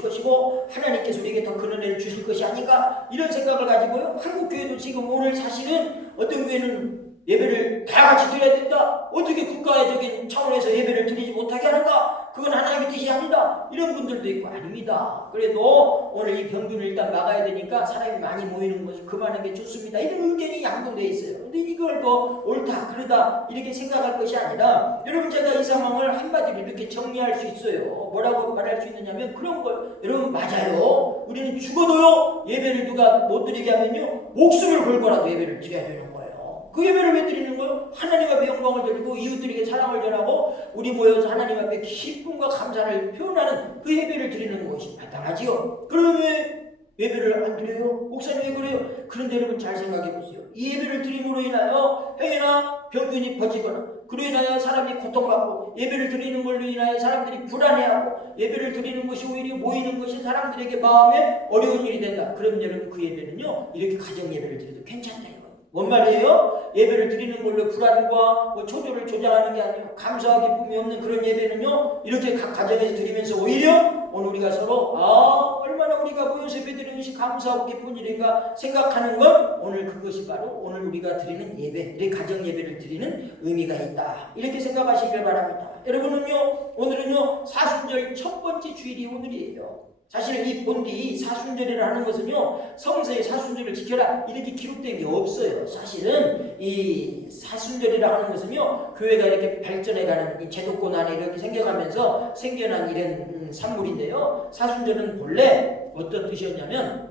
것이고 하나님께서 우리에게 더 큰 은혜를 주실 것이 아닌가 이런 생각을 가지고요. 한국 교회도 지금 오늘 사실은 어떤 교회는 예배를 다 같이 드려야 된다. 어떻게 국가적인 차원에서 예배를 드리지 못하게 하는가? 그건 하나님의 뜻이 아니다. 이런 분들도 있고 아닙니다. 그래도 오늘 이 병균을 일단 막아야 되니까 사람이 많이 모이는 것이 그만한 게 좋습니다. 이런 의견이 양분되어 있어요. 근데 이걸 뭐 옳다 그러다 이렇게 생각할 것이 아니라 여러분 제가 이 상황을 한마디로 이렇게 정리할 수 있어요. 뭐라고 말할 수 있느냐면 그런 걸 여러분 맞아요. 우리는 죽어도요 예배를 누가 못 드리게 하면요 목숨을 걸고라도 예배를 드려야 되는 거예요. 그 예배를 왜 드리는 거예요? 하나님 앞에 영광을 드리고 이웃들에게 사랑을 전하고 우리 모여서 하나님 앞에 기쁨과 감사를 표현하는 그 예배를 드리는 것이 마땅하지요. 그러면 왜 예배를 안 드려요? 목사님 왜 그래요? 그런데 여러분 잘 생각해 보세요. 이 예배를 드림으로 인하여 행여나 병균이 퍼지거나 그로 인하여 사람이 고통받고 예배를 드리는 걸로 인하여 사람들이 불안해하고 예배를 드리는 것이 오히려 모이는 것이 사람들에게 마음에 어려운 일이 된다. 그럼 여러분 그 예배는요 이렇게 가정 예배를 드려도 괜찮다. 뭔 말이에요? 예배를 드리는 걸로 불안과 초조를 조장하는 게 아니에요. 감사와 기쁨이 없는 그런 예배는요 이렇게 각 가정에서 드리면서 오히려 오늘 우리가 서로 얼마나 우리가 모여서 예배 드리는 것이 감사하고 기쁜 일인가 생각하는 건 오늘 그것이 바로 오늘 우리가 드리는 예배, 우리 가정 예배를 드리는 의미가 있다. 이렇게 생각하시길 바랍니다. 여러분은요 오늘은요 사순절 첫 번째 주일이 오늘이에요. 사실 이 본디 사순절이라 하는 것은요 성서의 사순절을 지켜라 이렇게 기록된 게 없어요. 사실은 이 사순절이라 하는 것은요 교회가 이렇게 발전해가는 이 제도권 안에 이렇게 생겨가면서 생겨난 이런 산물인데요. 사순절은 본래 어떤 뜻이었냐면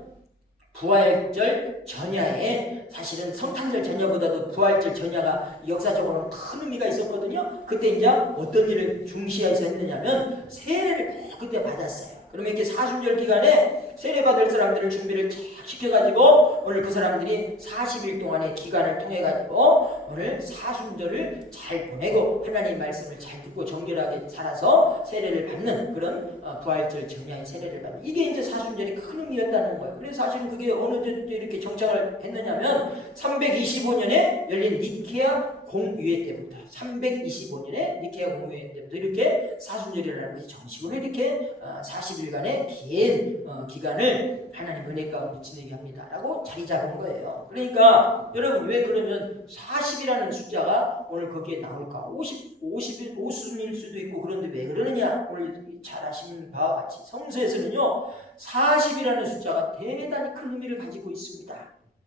부활절 전야에 사실은 성탄절 전야보다도 부활절 전야가 역사적으로 큰 의미가 있었거든요. 그때 이제 어떤 일을 중시해서 했느냐면 세례를 그때 받았어요. 그러면 이렇게 사순절 기간에 세례받을 사람들을 준비를 쫙 시켜가지고 오늘 그 사람들이 40일 동안의 기간을 통해가지고 오늘 사순절을 잘 보내고 하나님의 말씀을 잘 듣고 정결하게 살아서 세례를 받는 그런 부활절 전야의 세례를 받는 이게 이제 사순절의 큰 의미였다는 거예요. 그래서 사실은 그게 어느 때 이렇게 정착을 했느냐면 325년에 열린 니케아 공유회 때부터 325년에 니케아 공유회 때부터 이렇게 사순절이라는 것이 정식으로 이렇게 40일간의 긴 기간을 하나님 은혜 가운데 지내게 합니다 라고 자리 잡은 거예요. 그러니까 여러분 왜 그러면 40이라는 숫자가 오늘 거기에 나올까? 50일 50일 수도 있고 그런데 왜 그러느냐? 오늘 잘 아시는 바와 같이 성서에서는요 40이라는 숫자가 대단히 큰 의미를 가지고 있습니다.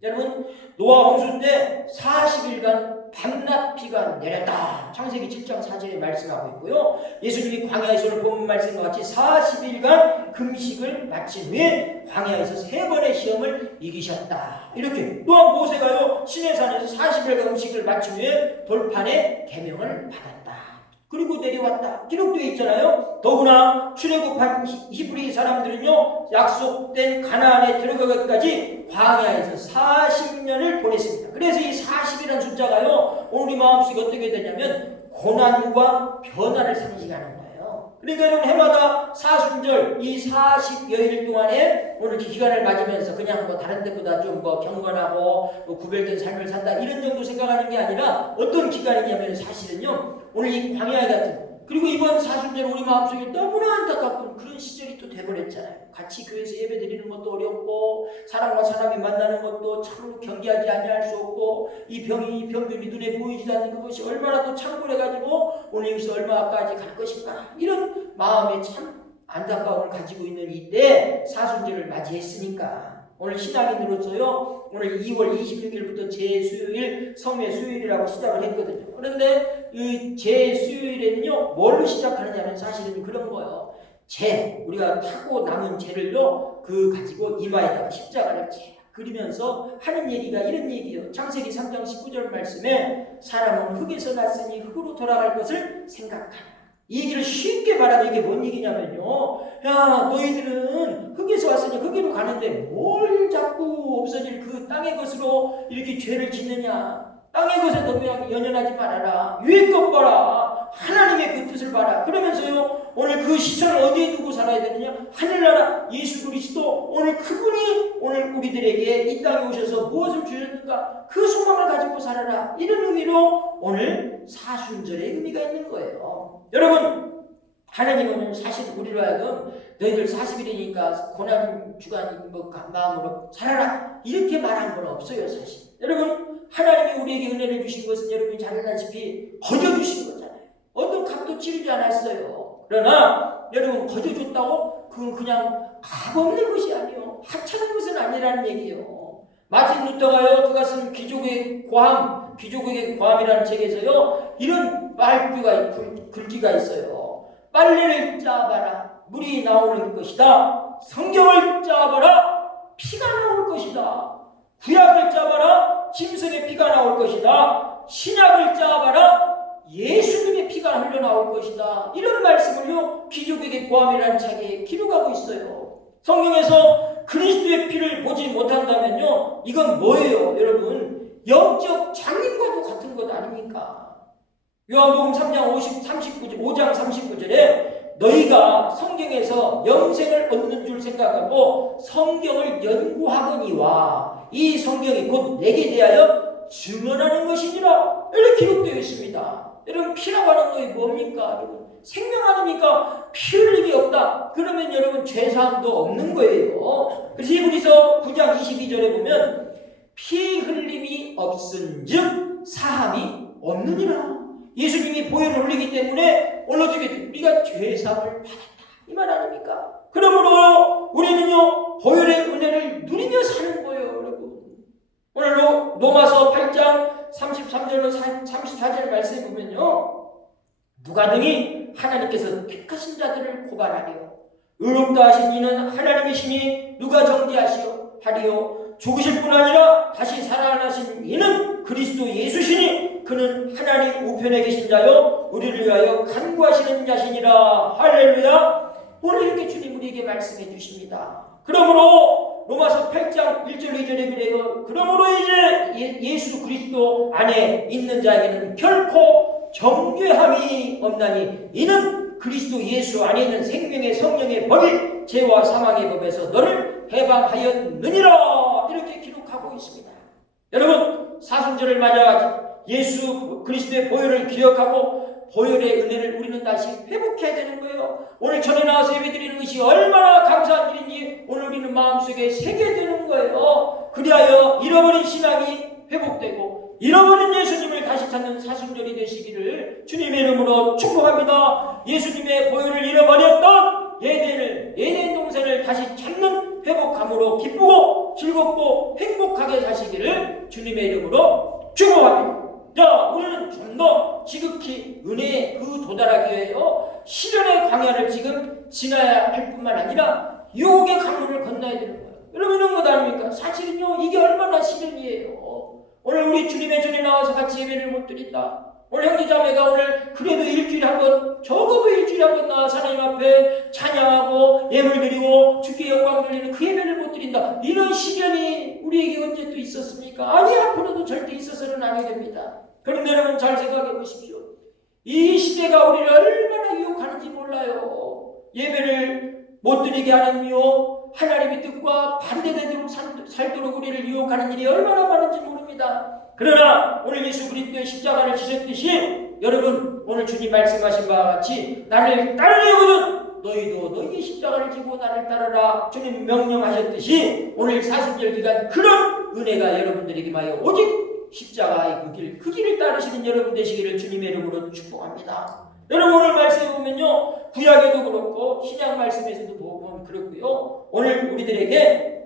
여러분 노아 홍수 때 40일간 밤낮 비가 내렸다. 창세기 7장 4절에 말씀하고 있고요. 예수님이 광야에서 오늘 본 말씀과 같이 40일간 금식을 마친 후에 광야에서 3번의 시험을 이기셨다. 이렇게 또한 모세가요 시내산에서 40일간 금식을 마친 후에 돌판에 계명을 받았다. 그리고 내려왔다. 기록되어 있잖아요. 더구나 출애굽한 히브리 사람들은요 약속된 가나안에 들어가기까지 광야에서 40년을 보냈습니다. 그래서 이 40이라는 숫자가요 오늘 우리 마음속에 어떻게 되냐면 고난과 변화를 상징하는 거예요. 그러니까 여러분 해마다 사순절 이 40여일 동안에 오늘 기간을 맞으면서 그냥 뭐 다른 데보다 좀 뭐 경건하고 뭐 구별된 삶을 산다 이런 정도 생각하는 게 아니라 어떤 기간이냐면 사실은요 오늘 이 광야 같은 그리고 이번 사순절 우리 마음속에 너무나 안타깝고 그런 시절이 또 돼버렸잖아요. 같이 교회에서 예배 드리는 것도 어렵고 사람과 사람이 만나는 것도 참 경계하지 아니할 수 없고 이 병균이 눈에 보이지도 않는 그것이 얼마나 또 창궐해가지고 오늘 여기서 얼마까지 갈 것인가 이런 마음에 참 안타까움을 가지고 있는 이때 사순절을 맞이했으니까 오늘 신앙인으로서요 오늘 2월 26일부터 제수요일 성회 수요일이라고 시작을 했거든요. 그런데 이 제수요일에는요 뭘로 시작하느냐면 사실은 그런 거예요. 우리가 타고 남은 죄를요 그 가지고 이마에다가 십자가를 그리면서 하는 얘기가 이런 얘기예요. 창세기 3장 19절 말씀에 사람은 흙에서 났으니 흙으로 돌아갈 것을 생각하라. 이 얘기를 쉽게 말하면 이게 뭔 얘기냐면요 야 너희들은 흙에서 왔으니 흙으로 가는데 뭘 자꾸 없어질 그 땅의 것으로 이렇게 죄를 짓느냐. 땅의 것에 너무 연연하지 말아라. 위의 것 봐라. 하나님의 그 뜻을 봐라. 그러면서요 오늘 그 시선을 어디에 두고 살아야 되느냐. 하늘나라 예수 그리스도 오늘 그분이 오늘 우리들에게 이 땅에 오셔서 무엇을 주셨는가 그 소망을 가지고 살아라. 이런 의미로 오늘 사순절의 의미가 있는 거예요. 여러분 하나님은 사실 우리로 하여금 너희들 40일이니까 고난 주간 마음으로 살아라 이렇게 말한 건 없어요. 사실 여러분, 하나님이 우리에게 은혜를 주신 것은 여러분이 잘 알다시피 거저 주신 거잖아요. 어떤 값도 치르지 않았어요. 그러나 여러분, 거저 줬다고 그건 그냥 값 없는 것이 아니요, 하찮은 것은 아니라는 얘기예요. 마틴 루터가요, 그것은 귀족의 고함이라는 책에서요 이런 글귀가 있어요. 빨래를 짜봐라, 물이 나오는 것이다. 성경을 짜봐라, 피가 나올 것이다. 구약을 짜봐라, 짐승의 피가 나올 것이다. 신약을 짜봐라, 예수님의 피가 흘러나올 것이다. 이런 말씀을요 귀족에게 고함이라는 책에 기록하고 있어요. 성경에서 그리스도의 피를 보지 못한다면요, 이건 뭐예요? 여러분, 영적 장님과도 같은 것 아닙니까? 요한복음 5장 39절에 너희가 성경에서 영생을 얻는 줄 생각하고 성경을 연구하거니와 이 성경이 곧 내게 대하여 증언하는 것이니라, 이렇게 기록되어 있습니다. 여러분, 피라고 하는 것이 뭡니까? 여러분, 생명 아닙니까? 피 흘림이 없다 그러면 여러분 죄사함도 없는 거예요. 그래서 히브리서 9장 22절에 보면 피 흘림이 없은즉 사함이 없느니라. 예수님이 보혈을 흘리기 때문에 오늘 어떻게 우리가 죄사함을 받았다 이 말 아닙니까? 그러므로 우리는요 보혈의 은혜를 누리며 사는 거예요. 여러분, 오늘 로마서 8장 33절로 34절 말씀해 보면요, 누가 등이 하나님께서 택하신 자들을 고발하리요, 의롭다 하신 이는 하나님이시니 누가 정죄하리요, 죽으실 뿐 아니라 다시 살아나신 이는 그리스도 예수시니 그는 하나님 우편에 계신 자요 우리를 위하여 간구하시는 자시니라. 할렐루야. 오늘 이렇게 주님 우리에게 말씀해 주십니다. 그러므로 로마서 8장 1절 2절에 그래요. 그러므로 이제 예수 그리스도 안에 있는 자에게는 결코 정죄함이 없나니 이는 그리스도 예수 안에 있는 생명의 성령의 법이 죄와 사망의 법에서 너를 해방하였느니라. 이렇게 기록하고 있습니다. 여러분, 사순절을 맞아 예수 그리스도의 보혈을 기억하고 보혈의 은혜를 우리는 다시 회복해야 되는 거예요. 오늘 전에 나와서 예배드리는 것이 얼마나 감사한 일인지 오늘 우리는 마음속에 새겨야 되는 거예요. 그리하여 잃어버린 신앙이 회복되고 잃어버린 예수님을 다시 찾는 사순절이 되시기를 주님의 이름으로 축복합니다. 예수님의 보혈을 잃어버렸던 에덴 동산을 다시 찾는 회복함으로 기쁘고 즐겁고 행복하게 사시기를 주님의 이름으로 축복합니다. 자, 우리는 좀 더 지극히 은혜에 도달하기 위해요 시련의 광야를 지금 지나야 할 뿐만 아니라 유혹의 강물을 건너야 되는 거예요. 여러분, 이런 것 아닙니까? 사실은요 이게 얼마나 시련이에요. 오늘 우리 주님의 전에 나와서 같이 예배를 못 드린다. 오늘 형제자매가 오늘 그래도 일주일에 한 번, 적어도 일주일에 한 번 나와서 하나님 앞에 찬양하고 예물 드리고 주께 영광 돌리는 그 예배를 못 드린다. 이런 시련이 우리에게 언제 또 있었습니까? 아니, 앞으로도 절대 있어서는 아니 됩니다. 그런데 여러분 잘 생각해 보십시오. 이 시대가 우리를 얼마나 유혹하는지 몰라요. 예배를 못 드리게 하는 유혹, 하나님의 뜻과 반대되도록 살도록 우리를 유혹하는 일이 얼마나 많은지 모릅니다. 그러나 오늘 예수 그리스도의 십자가를 지셨듯이 여러분, 오늘 주님 말씀하신 바와 같이 나를 따르려거든 너희도 너희의 십자가를 지고 나를 따르라 주님 명령하셨듯이 오늘 사순절 기간 그런 은혜가 여러분들에게 마여 오직 십자가의 그 길을 따르시는 여러분 되시기를 주님의 이름으로 축복합니다. 여러분, 오늘 말씀에 보면요 구약에도 그렇고 신약 말씀에서도 보면 그렇고요, 오늘 우리들에게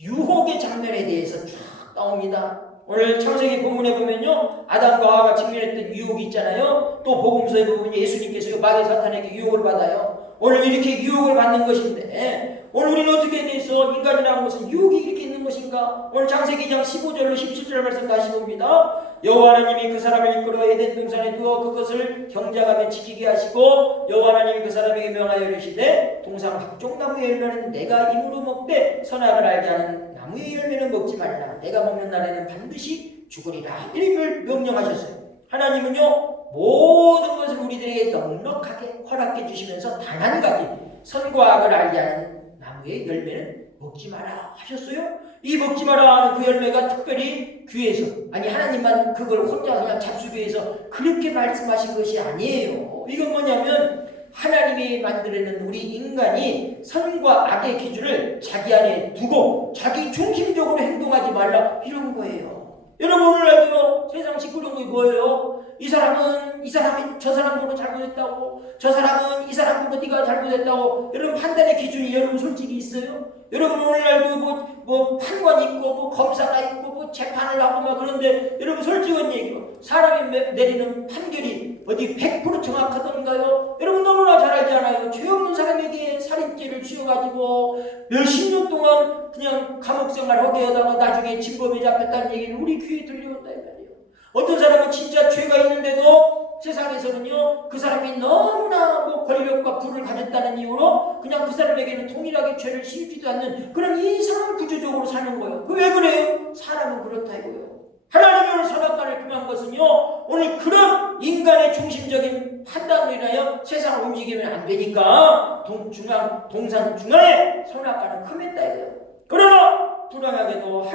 유혹의 장면에 대해서 쫙 나옵니다. 오늘 창세기 본문에 보면요 아담과 하와가 직면했던 유혹이 있잖아요. 또 복음서에 보면 예수님께서 마귀 사탄에게 유혹을 받아요. 오늘 이렇게 유혹을 받는 것인데 오늘 우리는 어떻게 돼서 인간이라는 것은 유혹이 이렇게 있는 것인가? 오늘 창세기 2장 15절로 17절 말씀 다시 봅니다. 여호와 하나님이 그 사람을 이끌어 에덴 동산에 두어 그것을 경작하며 지키게 하시고 여호와 하나님이 그 사람에게 명하여 이르시되 동산 각종 나무의 열매는 내가 입으로 먹되 선악을 알게 하는 나무의 열매는 먹지 말라. 내가 먹는 날에는 반드시 죽으리라. 이를 명령하셨어요. 하나님은요 모든 것을 우리들에게 넉넉하게 허락해 주시면서 단 한 가지 선과 악을 알게 하는 나무의 열매는 먹지 마라 하셨어요. 이 먹지 마라 하는 그 열매가 특별히 귀해서, 아니 하나님만 그걸 혼자 그냥 잡수기 위해서 그렇게 말씀하신 것이 아니에요. 이건 뭐냐면 하나님이 만들어낸 우리 인간이 선과 악의 기준을 자기 안에 두고 자기 중심적으로 행동하지 말라 이런 거예요. 여러분 오늘날도요 세상 시끄러운 게 뭐예요? 이 사람이 저 사람 보고 잘못했다고, 저 사람은 이 사람 보고 네가 잘못했다고. 여러분 판단의 기준이 여러분 솔직히 있어요? 여러분 오늘날도 뭐 판관이 있고 뭐 검사가 있고 뭐 재판을 하고 막 그런데 여러분 솔직한 얘기로 사람이 내리는 판결이 어디 100% 정확하던가요? 여러분 너무나 잘 알잖아요. 죄 없는 사람에게 살인죄를 쥐어가지고 몇십 년 동안 그냥 감옥 생활 하게 하다가 나중에 진범에 잡혔다는 얘기를 우리 귀에 들려온다 이 말이에요. 어떤 사람은 진짜 죄가 있는데도 세상에서는요 그 사람이 너무나 뭐 권력과 부를 가졌다는 이유로 그냥 그 사람에게는 동일하게 죄를 씌우지도 않는 그런 이상한 구조적으로 사는 거예요. 왜 그래요? 사람은 그렇다 이거예요. 하나님이 오늘 선악과를 금한 것은요 오늘 그런 인간의 중심적인 판단으로 인하여 세상을 움직이면 안 되니까 동산 중앙에 선악과는 금했다 이거예요. 그러나 불안하게도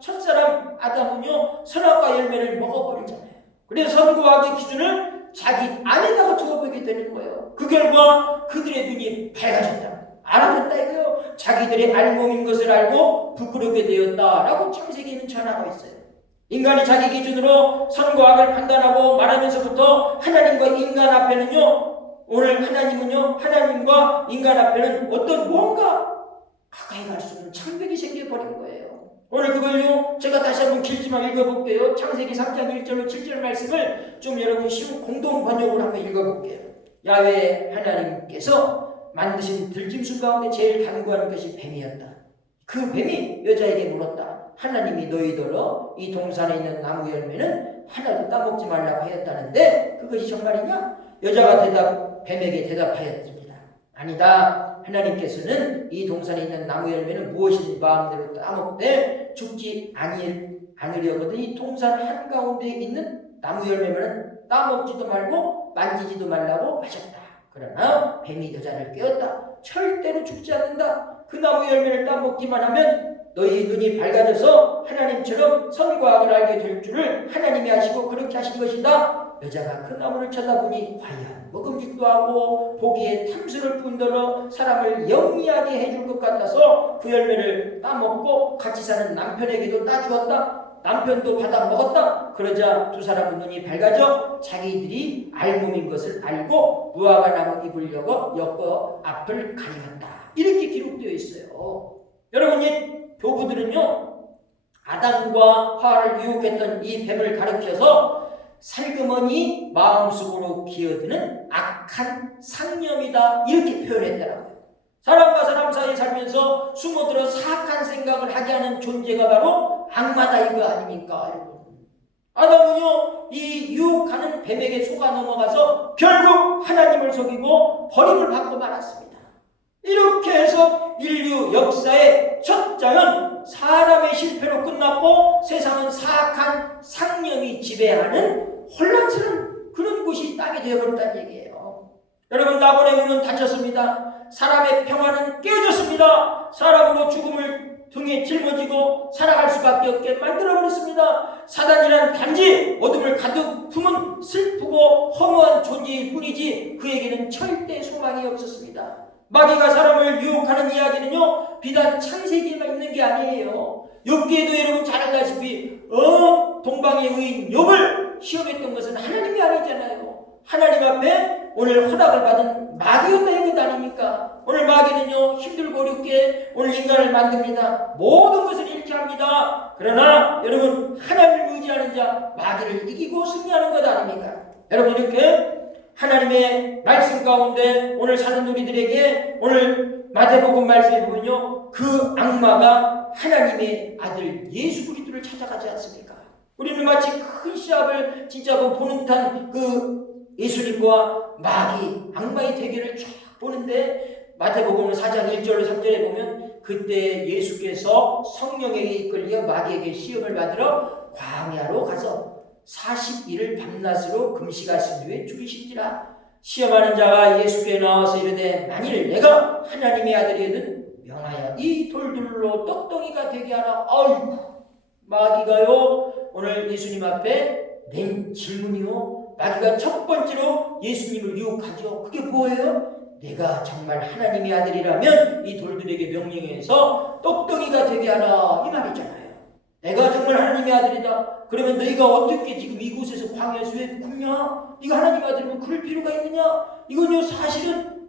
첫사람 아담은요 선악과 열매를 먹어버리잖아요. 그래서 선과 악의 기준을 자기 안에다가 두어보게 되는 거예요. 그 결과 그들의 눈이 밝아졌다, 알아졌다 이거예요. 자기들의 알몸인 것을 알고 부끄럽게 되었다라고 창세기는 전하고 있어요. 인간이 자기 기준으로 선과 악을 판단하고 말하면서부터 하나님과 인간 앞에는요 오늘 하나님과 인간 앞에는 어떤 뭔가 가까이 갈 수 없는 창벽이 생겨버린 거예요. 오늘 그걸요 제가 다시 한번 길지만 읽어볼게요. 창세기 3장 1절로 7절 말씀을 좀 여러분 쉬운 공동 번역으로 한번 읽어볼게요. 야훼 하나님께서 만드신 들짐승 가운데 제일 견고한 것이 뱀이었다. 그 뱀이 여자에게 물었다. 하나님이 너희들로 이 동산에 있는 나무 열매는 하나도 따먹지 말라고 하였다는데 그것이 정말이냐? 여자가 뱀에게 대답하였습니다. 아니다. 하나님께서는 이 동산에 있는 나무 열매는 무엇이든 마음대로 따먹되 죽지 않으려거든 이 동산 한가운데 있는 나무 열매는 따먹지도 말고 만지지도 말라고 하셨다. 그러나 뱀이 여자를 깨웠다. 절대로 죽지 않는다. 그 나무 열매를 따먹기만 하면 너희 눈이 밝아져서 하나님처럼 선과 악을 알게 될 줄을 하나님이 하시고 그렇게 하신 것이다. 여자가 그 나무를 쳐다보니 과연 먹음직도 하고 보기에 탐스러울 뿐더러 사람을 영리하게 해줄 것 같아서 그 열매를 따먹고 같이 사는 남편에게도 따주었다. 남편도 받아 먹었다. 그러자 두 사람은 눈이 밝아져 자기들이 알몸인 것을 알고 무화과 나무 잎을 엮어 앞을 가리웠다. 이렇게 기록되어 있어요. 여러분 이 교부들은요 아담과 하와를 유혹했던 이 뱀을 가리켜서 살그머니 마음속으로 기어드는 악한 상념이다 이렇게 표현했더라고요. 사람과 사람 사이에 살면서 숨어들어 사악한 생각을 하게 하는 존재가 바로 악마다 이거 아닙니까 여러분? 아담은요 이 유혹하는 뱀에게 속아 넘어가서 결국 하나님을 속이고 버림을 받고 말았습니다. 이렇게 해서 인류 역사의 첫 장은 사람의 실패로 끝났고 세상은 사악한 상념이 지배하는 혼란스러운 그런 곳이 땅이 되어버렸다는 얘기예요. 여러분 나본의 문은 닫혔습니다. 사람의 평화는 깨어졌습니다. 사람으로 죽음을 등에 짊어지고 살아갈 수밖에 없게 만들어버렸습니다. 사단이란 단지 어둠을 가득 품은 슬프고 허무한 존재일 뿐이지 그에게는 절대 소망이 없었습니다. 마귀가 사람을 유혹하는 이야기는요 비단 창세기에만 있는 게 아니에요. 욥기에도 여러분 잘 알다시피 동방의 의인 욥을 시험했던 것은 하나님이 아니잖아요. 하나님 앞에 오늘 허락을 받은 마귀였다 이것 아닙니까? 오늘 마귀는요 힘들고 어렵게 오늘 인간을 만듭니다. 모든 것을 잃게 합니다. 그러나 여러분 하나님을 의지하는 자 마귀를 이기고 승리하는 것 아닙니까? 여러분 이렇게 하나님의 말씀 가운데 오늘 사는 우리들에게 오늘 마태복음 말씀에 보면요 그 악마가 하나님의 아들 예수 그리스도를 찾아가지 않습니까? 우리는 마치 큰 시합을 진짜 보는 듯한 그 예수님과 마귀 악마의 대결을 쫙 보는데 마태복음 4장 1절로 3절에 보면 그때 예수께서 성령에게 이끌려 마귀에게 시험을 받으러 광야로 가서 40일을 밤낮으로 금식하신 후에 죽이신지라. 시험하는 자가 예수께 나와서 이르되 만일 내가 하나님의 아들이거든 명하여 이 돌들로 떡덩이가 되게 하라. 아이고 마귀가요 오늘 예수님 앞에 낸 질문이요 마귀가 첫 번째로 예수님을 유혹하죠. 그게 뭐예요? 내가 정말 하나님의 아들이라면 이 돌들에게 명령해서 똑똑이가 되게 하라, 이 말이잖아요. 내가 정말 하나님의 아들이다. 그러면 너희가 어떻게 지금 이곳에서 광야에서 왜 굶냐? 네가 하나님의 아들이면 그럴 필요가 있느냐? 이건요 사실은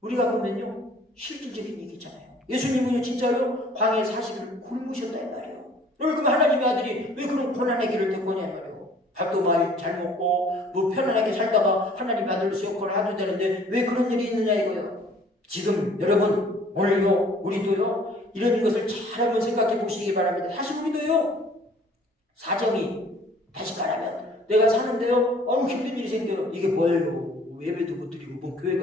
우리가 보면요 실질적인 얘기잖아요. 예수님은요 진짜로 광야에 40일 굶으셨다 이 말이에요. 그럼 하나님의 아들이 왜 그런 고난의 길을 택하냐 이 말이에요. 밥도 많이 잘 먹고 뭐 편안하게 살다가 하나님의 아들로서 역할을 하도 되는데 왜 그런 일이 있느냐 이거예요. 지금 여러분 오늘도 우리도요 이런 것을 잘 한번 생각해 보시기 바랍니다. 사실 우리도요 사정이 다시 말하면 내가 사는데요 힘든 일이 생겨요. 이게 뭐예요? 예배도 못 드리고 뭐 교회가